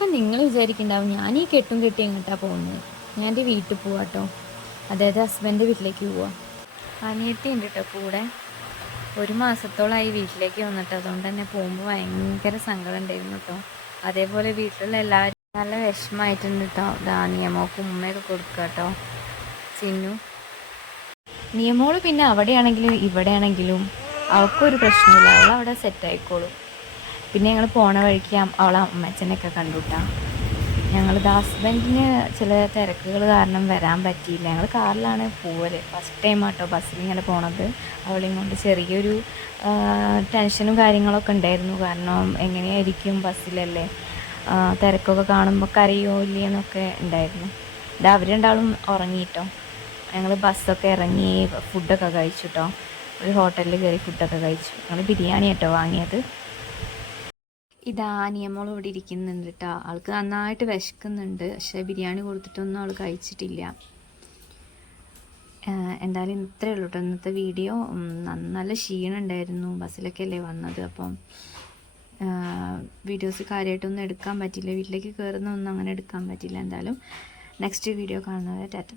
അപ്പം നിങ്ങൾ വിചാരിക്കുന്നുണ്ടാവും ഞാൻ ഈ കെട്ടും കെട്ടി എങ്ങോട്ടാണ് പോകുന്നത്. ഞാൻ എൻ്റെ വീട്ടിൽ പോവാട്ടോ, അതായത് ഹസ്ബൻഡ് വീട്ടിലേക്ക് പോവാം. അനിയത്തി ഉണ്ട് കേട്ടോ കൂടെ. 1 മാസത്തോളമായി വീട്ടിലേക്ക് വന്നിട്ട്, അതുകൊണ്ട് തന്നെ പോകുമ്പോൾ ഭയങ്കര സങ്കടം ഉണ്ടായിരുന്നു കേട്ടോ. അതേപോലെ വീട്ടിലുള്ള എല്ലാവരും നല്ല വിഷമമായിട്ടുണ്ട് കേട്ടോ. നിയമോക്ക് ഉമ്മയൊക്കെ കൊടുക്കുക കേട്ടോ. ചിന്നു നിയമോള് പിന്നെ അവിടെയാണെങ്കിലും ഇവിടെയാണെങ്കിലും അവൾക്കൊരു പ്രശ്നമില്ല, അവളവിടെ സെറ്റായിക്കോളും. പിന്നെ ഞങ്ങൾ പോണ വഴിക്ക് അവളെ അമ്മച്ചനെയൊക്കെ കണ്ടുട്ടാ. ഹസ്ബൻഡിന് ചില തിരക്കുകൾ കാരണം വരാൻ പറ്റിയില്ല. ഞങ്ങൾ കാറിലാണ് പോവല്, ഫസ്റ്റ് ടൈം ആട്ടോ ബസ്സിലിങ്ങനെ പോണത്. അവളെയും കൊണ്ട് ചെറിയൊരു ടെൻഷനും കാര്യങ്ങളൊക്കെ ഉണ്ടായിരുന്നു. കാരണം എങ്ങനെയായിരിക്കും ബസ്സിലല്ലേ, തിരക്കൊക്കെ കാണുമ്പോൾ കരയോ ഇല്ലയെന്നൊക്കെ ഉണ്ടായിരുന്നു. അവർ രണ്ടാളും ഉറങ്ങിയിട്ടോ. ഞങ്ങൾ ബസ്സൊക്കെ ഇറങ്ങി ഫുഡൊക്കെ കഴിച്ചു കേട്ടോ. ഒരു ഹോട്ടലിൽ കയറി ഫുഡൊക്കെ കഴിച്ചു. ഞങ്ങൾ ബിരിയാണി കേട്ടോ വാങ്ങിയത്. നിയമോൾ ഇവിടെ ഇരിക്കുന്നുണ്ട് കേട്ടോ. ആൾക്ക് നന്നായിട്ട് വിശക്കുന്നുണ്ട്, പക്ഷേ ബിരിയാണി കൊടുത്തിട്ടൊന്നും ആൾ കഴിച്ചിട്ടില്ല. എന്തായാലും ഇത്രയേ ഉള്ളൂ കേട്ടോ ഇന്നത്തെ വീഡിയോ. നല്ല ക്ഷീണം ഉണ്ടായിരുന്നു, ബസ്സിലൊക്കെ അല്ലേ വന്നത്. അപ്പം വീഡിയോസ് കാര്യമായിട്ടൊന്നും എടുക്കാൻ പറ്റില്ല, വീട്ടിലേക്ക് കയറുന്നൊന്നും അങ്ങനെ എടുക്കാൻ പറ്റില്ല. എന്തായാലും നെക്സ്റ്റ് വീഡിയോ കാണുന്നത് ടാറ്റ.